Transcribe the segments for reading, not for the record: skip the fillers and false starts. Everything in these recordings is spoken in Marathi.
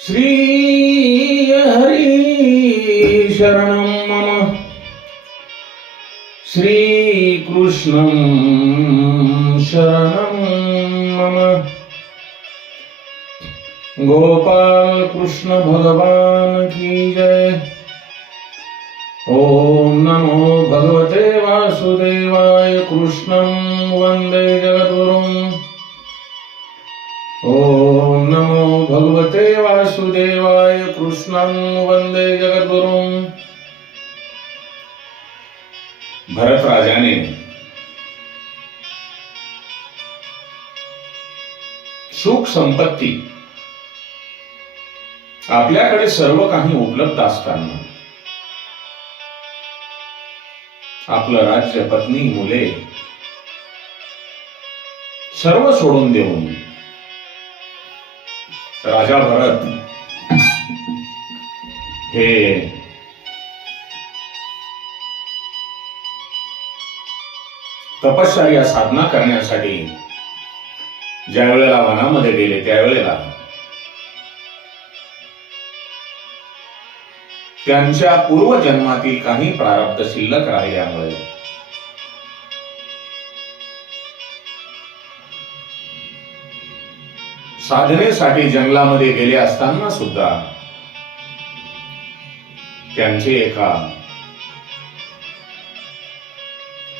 श्री हरी शरणं मम श्री कृष्णं शरणं मम गोपाल कृष्ण भगवान की जय। ओम नमो भगवते वासुदेवाय कृष्णं वंदे जगद्गुरुम्। ओम नमो भगवते वासुदेवाय कृष्णं वंदे जगद्गुरुम्। भरत राजाने सुख संपत्ती आपल्याकडे सर्व काही उपलब्ध असताना आपलं राज्य, पत्नी, मुले सर्व सोडून देऊन राजा भरत हे तपश्चर्या साधना करण्यासाठी ज्या वेळेला वनामध्ये गेले त्यावेळेला त्यांच्या पूर्वजन्मातील काही प्रारब्ध शिल्लक राहिल्यामुळे साधनेसाठी जंगलामध्ये गेले असताना सुद्धा त्यांचे एका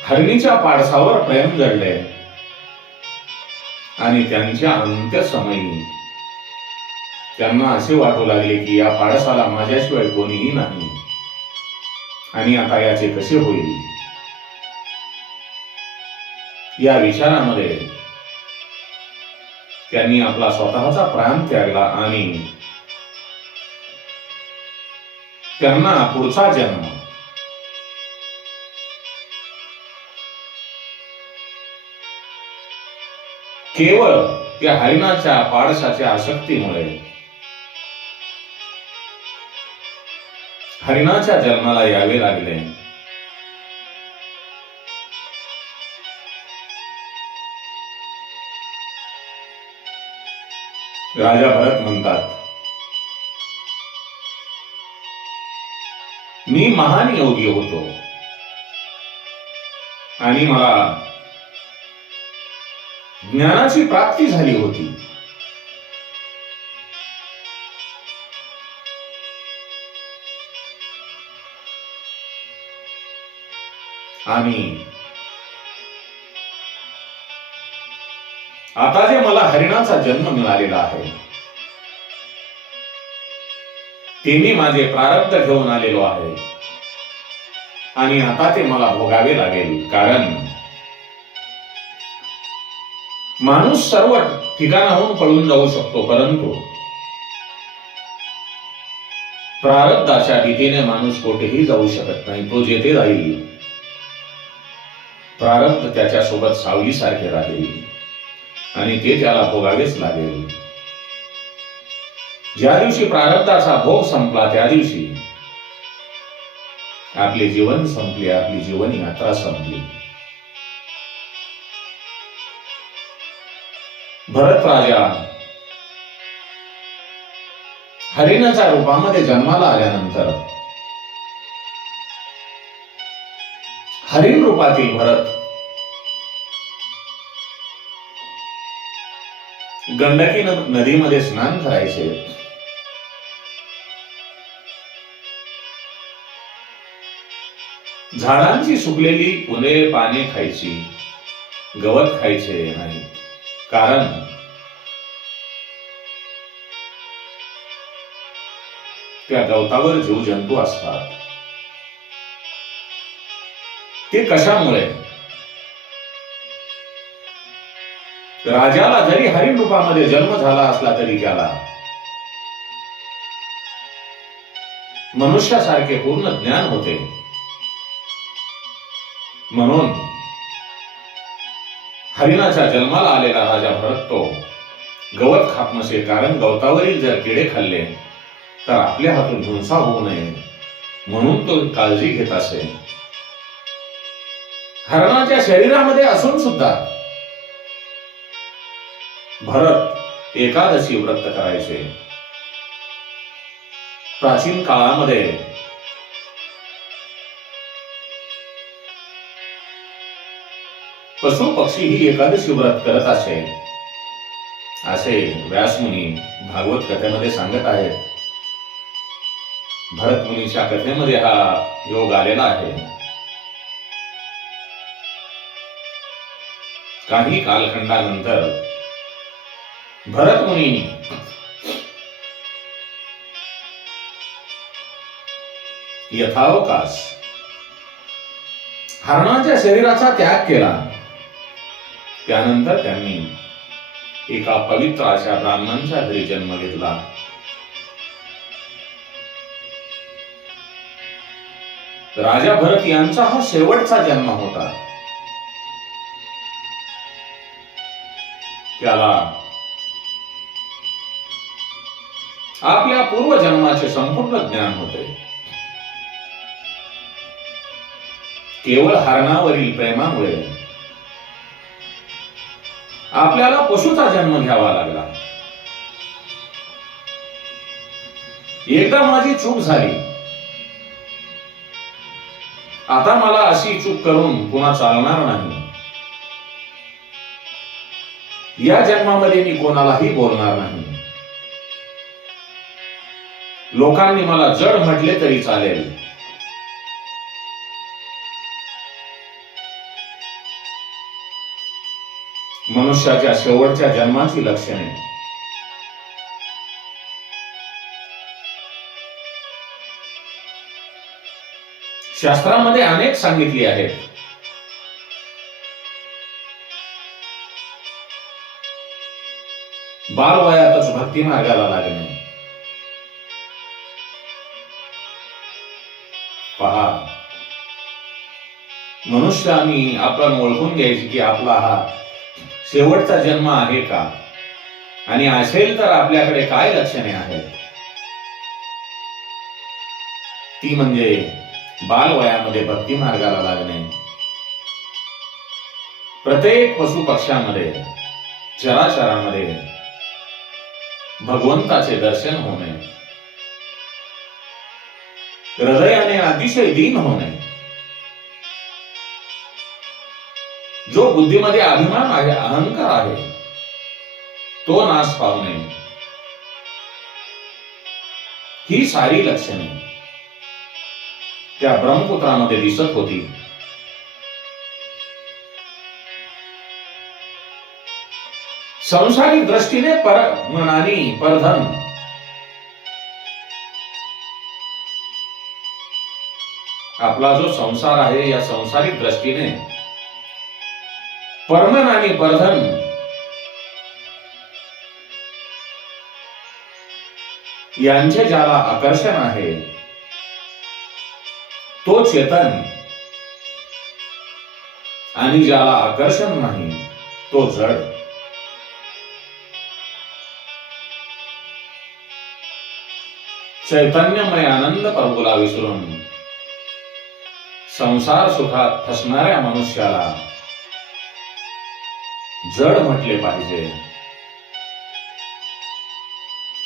हरणीच्या पाडसावर प्रेम जडले आणि त्यांच्या अंत्यसमयी त्यांना असे वाटू लागले की या पाडसाला माझ्याशिवाय कोणीही नाही आणि आता याचे कसे होईल। या विचारामध्ये त्यांनी आपला स्वतःचा प्राण त्यागला आणि त्यांना पुढचा जन्म केवळ त्या हरिणाच्या पाडसाच्या आसक्तीमुळे हरिणाच्या जन्माला यावे लागले। राजा भरत म्हणतात, मी महान योगी होतो आणि मला ज्ञानाची प्राप्ती झाली होती। आणि आता जे मला हरिणाचा जन्म मिळालेला आहे ते मी माझे प्रारब्ध घेऊन आलेलो आहे आणि आता ते मला भोगावे लागेल। कारण माणूस सर्व ठिकाणाहून पळून जाऊ शकतो, परंतु प्रारब्धाच्या भीतीने माणूस कोठेही जाऊ शकत नाही। तो जेथे जाईल प्रारब्ध त्याच्या सोबत सावलीसारखे राहील आणि ते त्याला भोगावेच लागेल। ज्या दिवशी प्रारब्धाचा भोग संपला त्या दिवशी आपले जीवन संपले, आपली जीवन यात्रा संपली। भरत राजा हरिणाच्या रूपामध्ये जन्माला आल्यानंतर हरिण रूपातील भरत गंडकी नदीमध्ये स्नान करायचे। झाडांची सुकलेली फुले, पाने खायची, गवत खायचे नाही, कारण त्या गवतावर जीवजंतू असतात। ते कशामुळे? राजाला जरी हरिण रूपामध्ये जन्म झाला असला तरी त्याला मनुष्यासारखे पूर्ण ज्ञान होते। म्हणून हरिणाच्या जन्माला आलेला राजा भरत तो गवत खात नसे, कारण गवतावरील जर किडे खाल्ले तर आपल्या हातून हिंसा होऊ नये म्हणून तो काळजी घेत असे। हरणाच्या शरीरामध्ये असून सुद्धा भरत एकादशी व्रत करायचे। प्राचीन काळामध्ये पशु पक्षी ही एकादशी व्रत करत असे व्यासमुनी भागवत कथेमध्ये सांगत आहेत. भरत मुनीच्या कथेमध्ये हा योग आलेला आहे. काही कालखंडानंतर भरत मुनी यथावकाश हरणाच्या शरीराचा त्याग केला. त्यानंतर त्यांनी एका पवित्र अशा ब्राह्मणाच्या घरी जन्म घेतला. राजा भरत यांचा हा शेवटचा जन्म होता. त्याला आपल्या पूर्वजन्माचे संपूर्ण ज्ञान होते. केवळ हरणावरील प्रेमामुळे आपल्याला पशुचा जन्म घ्यावा लागला. एकदा माझी चूक झाली, आता मला अशी चूक करून पुन्हा चालणार नाही. या जन्मामध्ये मी कोणालाही बोलणार नाही. लोकांनी मला जड म्हटले तरी चालेल. मनुष्याच्या शेवटच्या जन्माची लक्षणे शास्त्रामध्ये अनेक सांगितली आहेत. बालवयातच भक्ती मार्गाला लागणे. पहा, मनुष्याने आपण ओळखून घ्यायची की आपला हा शेवटचा जन्म आहे का, आणि असेल तर आपल्याकडे काय लक्षणे आहेत. ती म्हणजे बालवयामध्ये भक्ती मार्गाला लागणे, प्रत्येक पशु पक्ष्यामध्ये चराचरामध्ये भगवंताचे दर्शन होणे, हृदयाने अतिशय दीन होणे, जो बुद्धीमध्ये अभिमान आहे, अहंकार आहे, तो नाश पावणे, ही सारी लक्षणे त्या ब्रह्मपुत्रामध्ये दिसत होती. संसारिक दृष्टीने परमन आणि परधन आपला जो संसार आहे, या संसारिक दृष्टीने परमन आणि परधन यांचे ज्याला आकर्षण आहे तो चेतन, आणि ज्याला आकर्षण नाही तो जड. चैतन्यमय आनंद प्रभूला विसरून संसार सुखात फसणाऱ्या मनुष्याला जड म्हटले पाहिजे.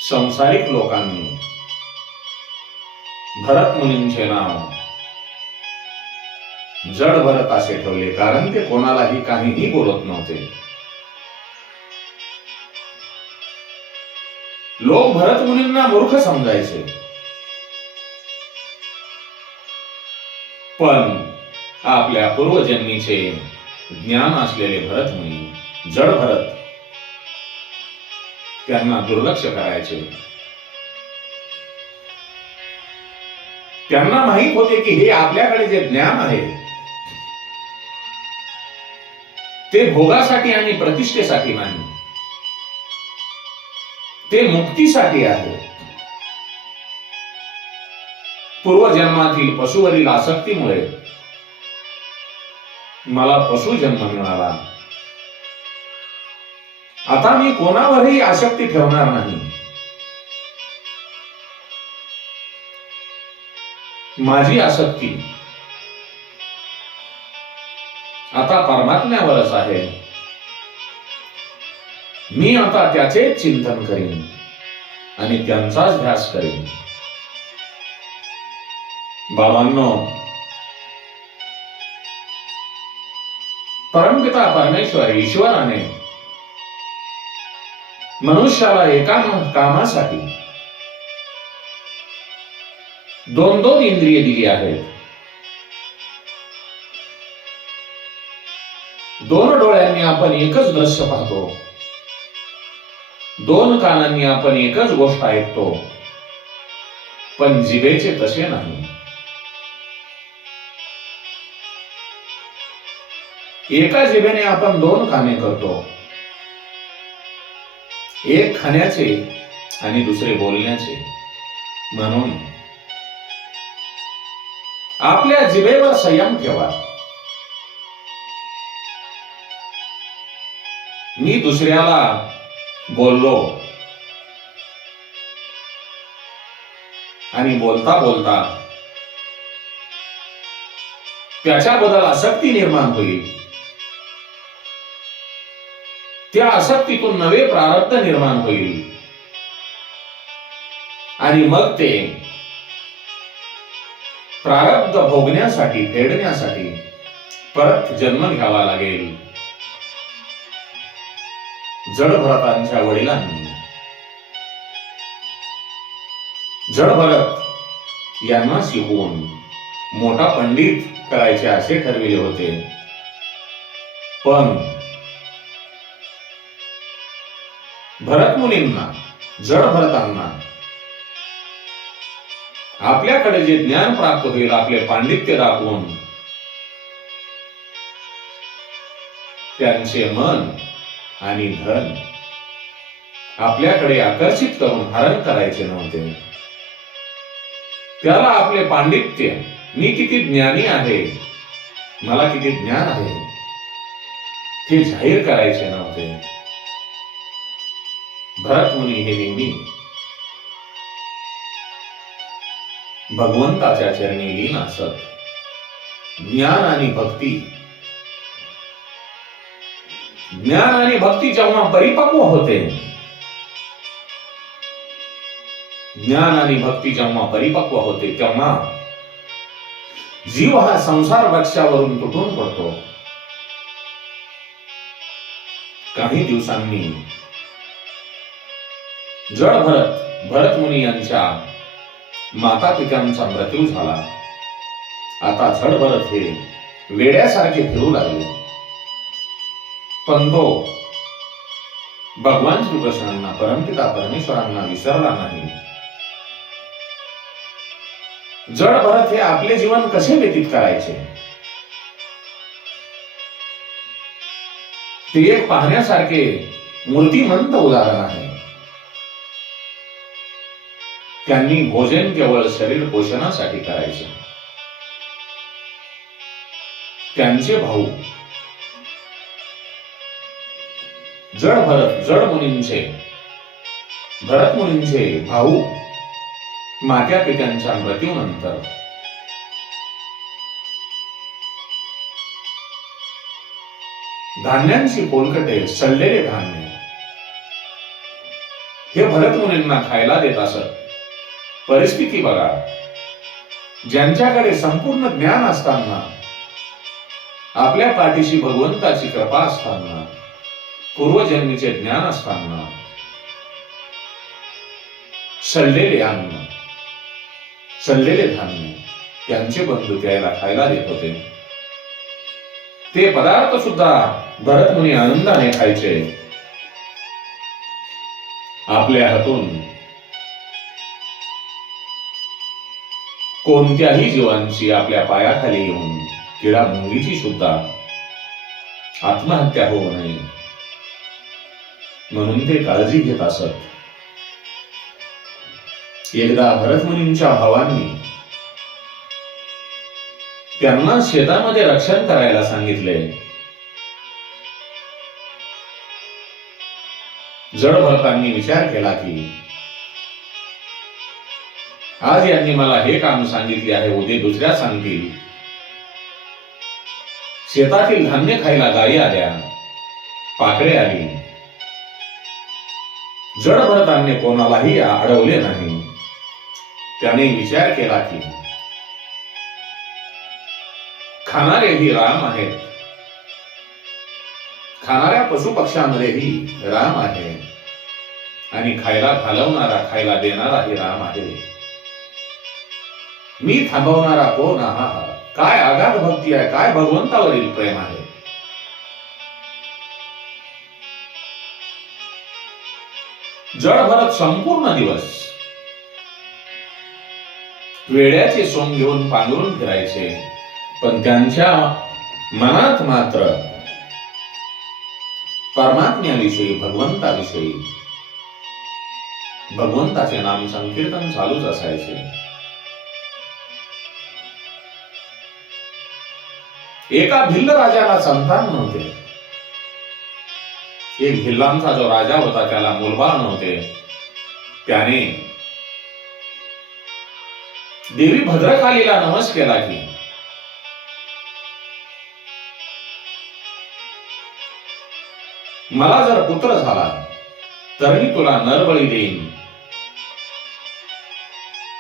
संसारिक लोकांनी भरत मुनींचे नाव जड भरत असे ठेवले, कारण ते कोणालाही काहीही बोलत नव्हते. लोक भरत मुनींना मूर्ख समजायचे, पण आपल्या पूर्वजन्मीचे ज्ञान असलेले भरत मुनी, जड भरत, त्यांना दुर्लक्ष करायचे. त्यांना माहित होते की हे आपल्याकडे जे ज्ञान आहे ते भोगासाठी आणि प्रतिष्ठेसाठी नाही, ते मुक्तीसाठी आहे. पूर्वजन्मातील पशुवरील आसक्तीमुळे मला पशु जन्म मिळाला. आता मी कोणावरही आसक्ती ठेवणार नाही. माझी आसक्ती आता परमात्म्यावरच आहे. मी आता त्याचेच चिंतन करीन आणि त्यांचाच ध्यास करीन. बाबांनो, परमपिता परमेश्वर ईश्वराने मनुष्याला एका कामासाठी दोन दोन इंद्रिय दिली आहेत. दोन डोळ्यांनी आपण एकच दृश्य पाहतो, दोन कानांनी आपण एकच गोष्ट ऐकतो, पण जिभेचे तसे नाही. एका जिभेने आपण दोन कामे करतो, एक खाण्याचे आणि दुसरे बोलण्याचे. म्हणून आपल्या जिभेवर संयम ठेवा. मी दुसऱ्याला बोललो आणि बोलता बोलता त्याच्याबद्दल आसक्ती निर्माण होईल. त्या आसक्तीतून नवे प्रारब्ध निर्माण होईल आणि मग ते प्रारब्ध भोगण्यासाठी, फेडण्यासाठी परत जन्म घ्यावा लागेल. जडभरतांच्या वडिलांनी जडभरत यांना शिकवून मोठा पंडित करायचे असे ठरविले होते. पण भरत मुनींना, जडभरतांना आपल्याकडे जे ज्ञान प्राप्त होईल, आपले पांडित्य दाखवून त्यांचे मन आणि धन आपल्याकडे आकर्षित करून हरण करायचे नव्हते. त्याला आपले पांडित्य, मी किती ज्ञानी आहे, मला किती ज्ञान आहे, हे जाहीर करायचे नव्हते. भरत मुनी हे नेहमी भगवंताच्या चरणी लीन असत. ज्ञान आणि भक्ती, ज्ञान आणि भक्ती जेव्हा परिपक्व होते, ज्ञान आणि भक्ती जेव्हा परिपक्व होते, तेव्हा जीव हा संसार वृक्षावरून तुटून पडतो. काही दिवसांनी भरत मुनी यांच्या माता पित्यांचा मृत्यू झाला. आता जडभरत हे वेड्यासारखे फिरू लागले. पण तो भगवान श्रीकृष्णांना, परमपिता परमेश्वरांना विसरला नाही. जडभरत हे आपले जीवन कसे व्यतीत करायचे, ते एक पाहण्यासारखे मूर्तिमंत उदाहरण आहे. त्यांनी भोजन केवळ शरीर पोषणासाठी करायचे. त्यांचे भाऊ भरत मुनींचे भाऊ मात्या पित्यांच्या मृत्यूनंतर धान्यांची पोलकटे, सडलेले धान्य हे भरत मुनींना खायला देत असत. परिस्थिती बघा, ज्यांच्याकडे संपूर्ण ज्ञान असताना, आपल्या पाठीशी भगवंताची कृपा असताना, पूर्वजन्मीचे ज्ञान असताना सडलेले अन्न, सडलेले धान्य त्यांचे बंधू त्याला खायला देत होते. ते पदार्थ सुद्धा भरत मुनी आनंदाने खायचे. आपल्या हातून कोणत्याही जीवांची आपल्या पायाखाली येऊन किडा मुंगीची सुद्धा आत्महत्या होऊ नये म्हणून ते काळजी घेत असत. एकदा भरत मुनींच्या भावांनी त्यांना शेतामध्ये रक्षण करायला सांगितले. जडभरतांनी विचार केला की आज यांनी मला हे काम सांगितले आहे, उद्या दुसऱ्या सांगतील. शेतातील धान्य खायला गायी आल्या, पाखरे आली. जडभरतांनी कोणालाही अडवले नाही. त्याने विचार केला की खाणारेही राम आहेत, खाणाऱ्या पशुपक्ष्यांमध्येही राम आहे आणि खायला घालवणारा, खायला देणाराही राम आहे. मी थांबवणारा कोण? हा काय अगाध भक्ती आहे, काय भगवंतावरील प्रेम आहे. जडभरत संपूर्ण दिवस वेड्याचे सोंग घेऊन पांघरून फिरायचे, पण त्यांच्या मनात मात्र परमात्म्याविषयी, भगवंताविषयी, भगवंताचे नाम संकीर्तन चालूच असायचे. एका भिल्ल राजाला संतान नव्हते. एक भिल्लांचा जो राजा होता त्याला मुलबाळ नव्हते. त्याने देवी भद्रकालीला नमस केला की मला जर पुत्र झाला तर मी तुला नरबळी देईन.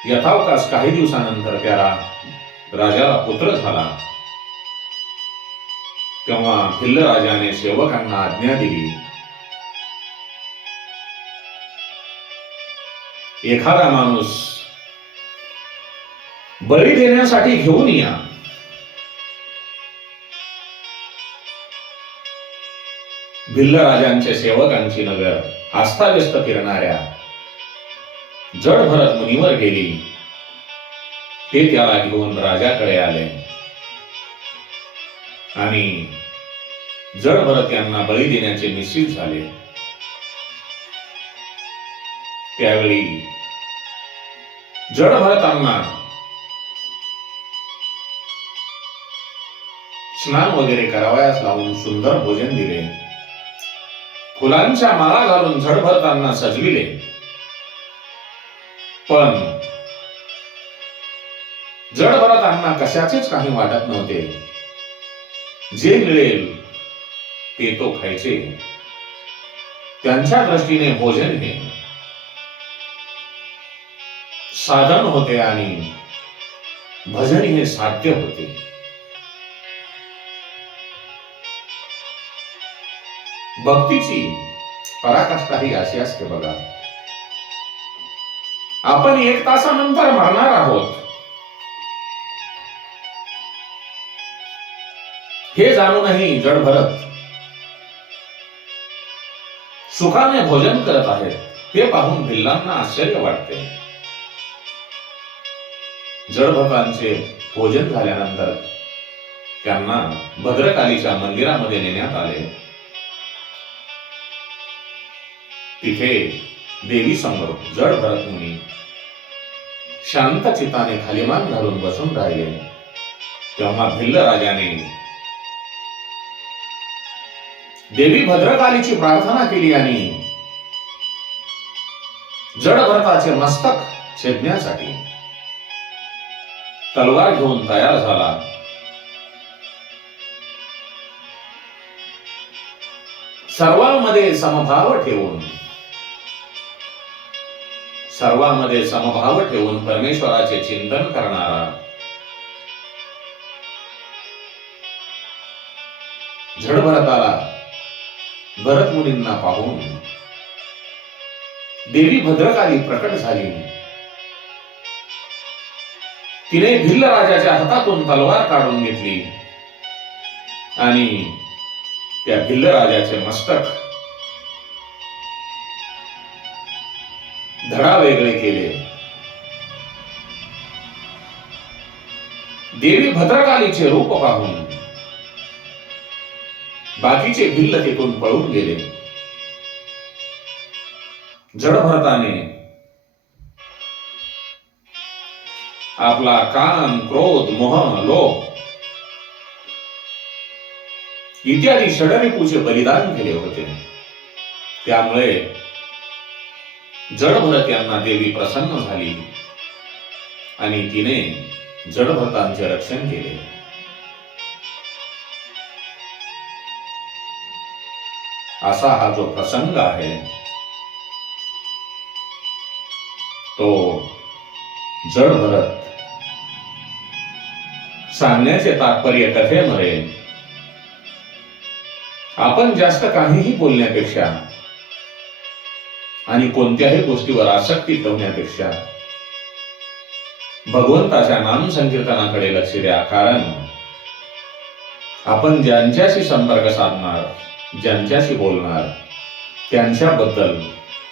यथावकाश काही दिवसानंतर त्याला राजाला पुत्र झाला. तेव्हा भिल्ल राजाने सेवकांना आज्ञा दिली, एखादा माणूस बळी देण्यासाठी घेऊन या. भिल्ल राजांचे सेवकांची नगर आस्थाव्यस्त फिरणाऱ्या जडभरत मुनीवर गेली. ते त्याला घेऊन राजाकडे आले आणि जडभरत यांना बळी देण्याचे निश्चित झाले. त्यावेळी जडभरतांना स्नान वगैरे करावयास लावून सुंदर भोजन दिले. फुलांच्या माळा घालून जडभरतांना सजविले. पण जडभरतांना कशाचेच काही वाटत नव्हते. जे मिळेल ते तो खायचे. त्यांच्या दृष्टीने भोजन हे साधन होते आणि भजन हे साध्य होते. भक्तीची पराकाष्ठा ही अशी असते बघा. आपण 1 तासानंतर मरणार आहोत हे जाणूनही जडभरत सुखाने भोजन करत आहेत. हे पाहून भिल्लांना आश्चर्य वाटते. जडभरतांचे भोजन झाल्यानंतर त्यांना भद्रकालीच्या मंदिरामध्ये नेण्यात आले. तिथे देवी समोर जडभरत मुनी शांत चित्ताने खालीमान घालून बसून राहिले. तेव्हा भिल्ल राजाने देवी भद्रकालीची प्रार्थना केली आणि जडभरताचे मस्तक छेदण्यासाठी तलवार घेऊन तयार झाला. सर्वांमध्ये समभाव ठेवून परमेश्वराचे चिंतन करणारा जडभरताला भरत मुनींना पाहून देवी भद्रकाली प्रकट झाली. तिने भिल्ल राजाच्या हातातून तलवार काढून घेतली आणि त्या भिल्ल राजाचे मस्तक धडा वेगळे केले. देवी भद्रकालीचे रूप पाहून बाकीचे भिल्ल तिथून पळून गेले. जडभरताने आपला काम, क्रोध, मोह, लोभ इत्यादी षडरिपूचे बलिदान केले होते. त्यामुळे जडभरत यांना देवी प्रसन्न झाली आणि तिने जडभरतांचे रक्षण केले. असा हा जो प्रसंग आहे तो जडभरत सांगण्याचे तात्पर्य कथेमध्ये आपण जास्त काहीही बोलण्यापेक्षा आणि कोणत्याही गोष्टीवर आसक्ती ठेवण्यापेक्षा भगवंताच्या नाम संकीर्तनाकडे लक्ष द्या. कारण आपण ज्यांच्याशी संपर्क साधणार, ज्यांच्याशी बोलणार, त्यांच्याबद्दल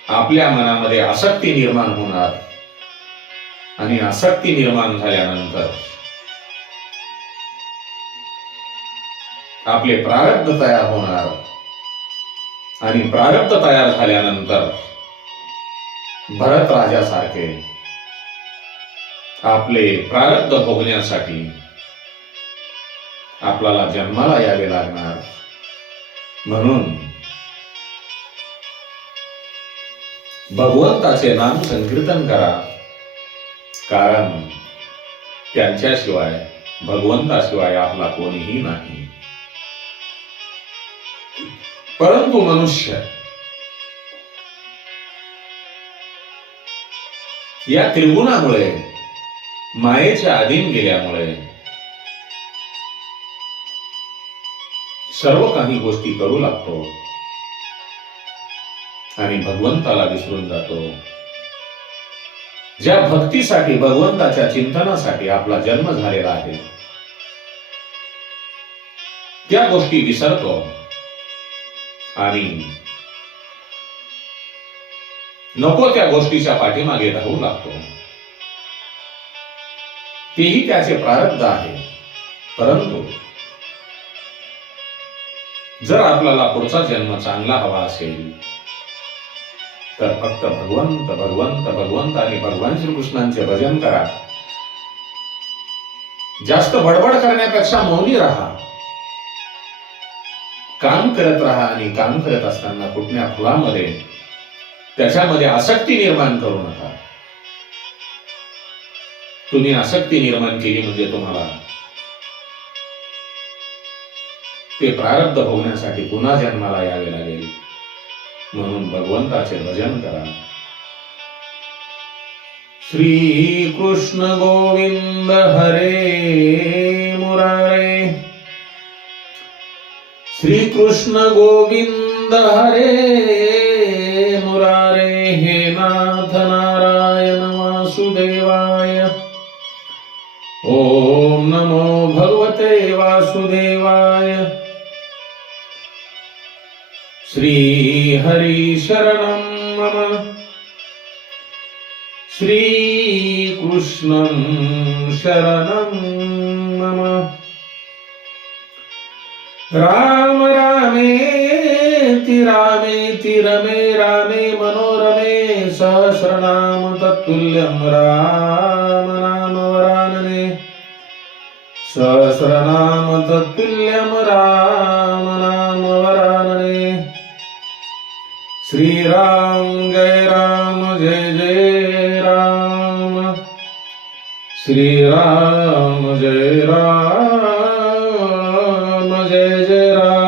आपल्या मनामध्ये आसक्ती निर्माण होणार आणि आसक्ती निर्माण झाल्यानंतर आपले प्रारब्ध तयार होणार आणि प्रारब्ध तयार झाल्यानंतर भरत राजासारखे आपले प्रारब्ध भोगण्यासाठी आपल्याला जन्माला यावे लागणार. म्हणून भगवंताचे नाम संकीर्तन करा. कारण त्यांच्याशिवाय, भगवंताशिवाय आपला कोणीही नाही. परंतु मनुष्य या त्रिगुणामुळे, मायेच्या अधीन गेल्यामुळे सर्व काही गोष्टी करू लागतो आणि भगवंताला विसरून जातो. ज्या भक्तीसाठी, भगवंताच्या चिंतनासाठी आपला जन्म झालेला आहे, त्या गोष्टी विसरतो आणि नको त्या गोष्टीच्या पाठीमागे राहू लागतो. तेही त्याचे प्रारब्ध आहे. परंतु जर आपल्याला पुढचा जन्म चांगला हवा असेल तर फक्त भगवंत भगवंत भगवंत आणि भगवान श्रीकृष्णांचे भजन करा. जास्त बडबड करण्यापेक्षा मौनी राहा. काम करत राहा आणि काम करत असताना कुठल्या फुलामध्ये त्याच्यामध्ये आसक्ती निर्माण करू नका. तुम्ही आसक्ती निर्माण केली म्हणजे तुम्हाला ते प्रारब्ध भोगण्यासाठी पुन्हा जन्माला यावे लागेल. म्हणून भगवंताचे भजन करा. श्री कृष्ण गोविंद हरे मुरारे, श्री कृष्ण गोविंद हरे मुरारे, हे नाथ नारायण वासुदेवाय. ओम नमो भगवते वासुदेवाय. श्री हरि शरणं मम, श्री कृष्णं शरणं मम. राम रामेति रामेति रमे रामे मनोरमे, सहस्रनाम तत्तुल्यं राम नाम वरानने. सहस्रनाम तत्तुल्यं राम नाम वरानने. श्री राम जय जय राम. श्री राम जय जय राम.